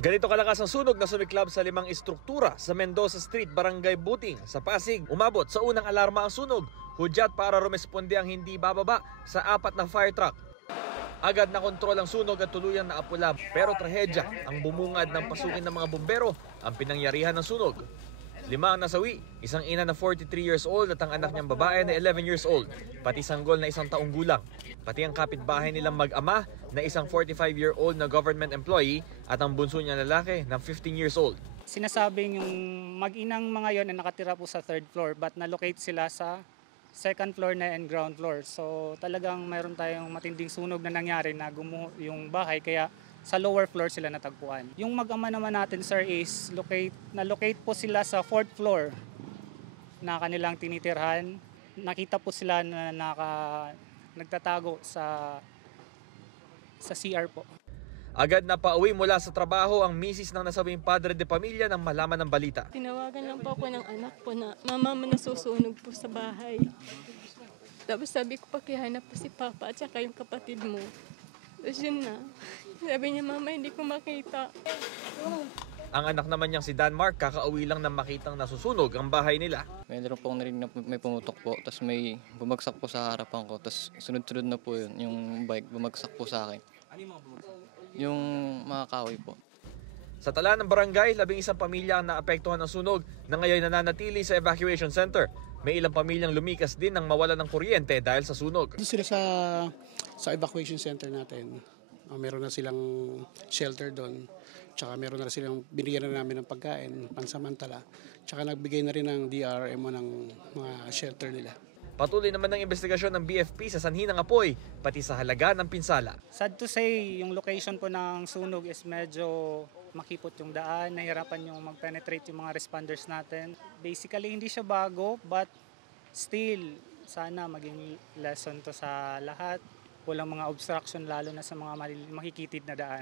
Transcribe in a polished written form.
Ganito kalakas ang sunog na sumiklab sa 5 istruktura sa Mendoza Street, Barangay Buting sa Pasig. Umabot sa unang alarma ang sunog, hudyat para rumesponde ang hindi bababa sa 4 na fire truck. Agad na kontrol ang sunog at tuluyang naapula, pero trahedya ang bumungad ng pasukin ng mga bumbero ang pinangyarihan ng sunog. 5 ang nasawi, isang ina na 43 years old at ang anak niyang babae na 11 years old, pati sanggol na 1 taong gulang. Pati ang kapitbahay nilang mag-ama na isang 45-year-old na government employee at ang bunso niyang lalaki na 15 years old. Sinasabing yung mag-inang mga yon ay nakatira po sa 3rd floor but na-locate sila sa 2nd floor na and ground floor. So talagang mayroon tayong matinding sunog na nangyari na gumuho yung bahay kaya sa lower floor sila natagpuan. Yung mag-ama naman natin sir is na-locate po sila sa 4th floor na kanilang tinitirhan. Nakita po sila na nagtatago sa CR po. Agad na pauwi mula sa trabaho ang misis ng nasabing padre de pamilya nang malaman ng balita. Tinawagan lang po ako ng anak ko na mama mo nasusunog po sa bahay. Tapos sabi ko pakihanap po si papa at saka yung kapatid mo. Tapos yun na. Sabi niya mama hindi ko makita. Ang anak naman niyang si Danmark kakauwi lang nang makitang nasusunog ang bahay nila. Meron po akong narinig na may pumutok po, tapos may bumagsak po sa harapan ko, tapos sunod-sunod na po yun, yung bike bumagsak po sa akin. Ano yung mga bumagsak? Yung mga kahoy po. Sa tala ng barangay, 11 pamilya ang naapektuhan ng sunog na ngayon nananatili sa evacuation center. May ilang pamilyang lumikas din nang mawala ng kuryente dahil sa sunog. Doon sila sa evacuation center natin. Meron na silang shelter doon. Tsaka meron na silang binigyan na namin ng pagkain, pansamantala. Tsaka nagbigay na rin ng DRMO ng mga shelter nila. Patuloy naman ng investigasyon ng BFP sa sanhi ng apoy, pati sa halaga ng pinsala. Sad to say, yung location po ng sunog is medyo makipot yung daan, nahirapan yung mag-penetrate yung mga responders natin. Basically, hindi siya bago, but still, sana maging lesson to sa lahat. Walang mga obstruction lalo na sa mga makikitid na daan.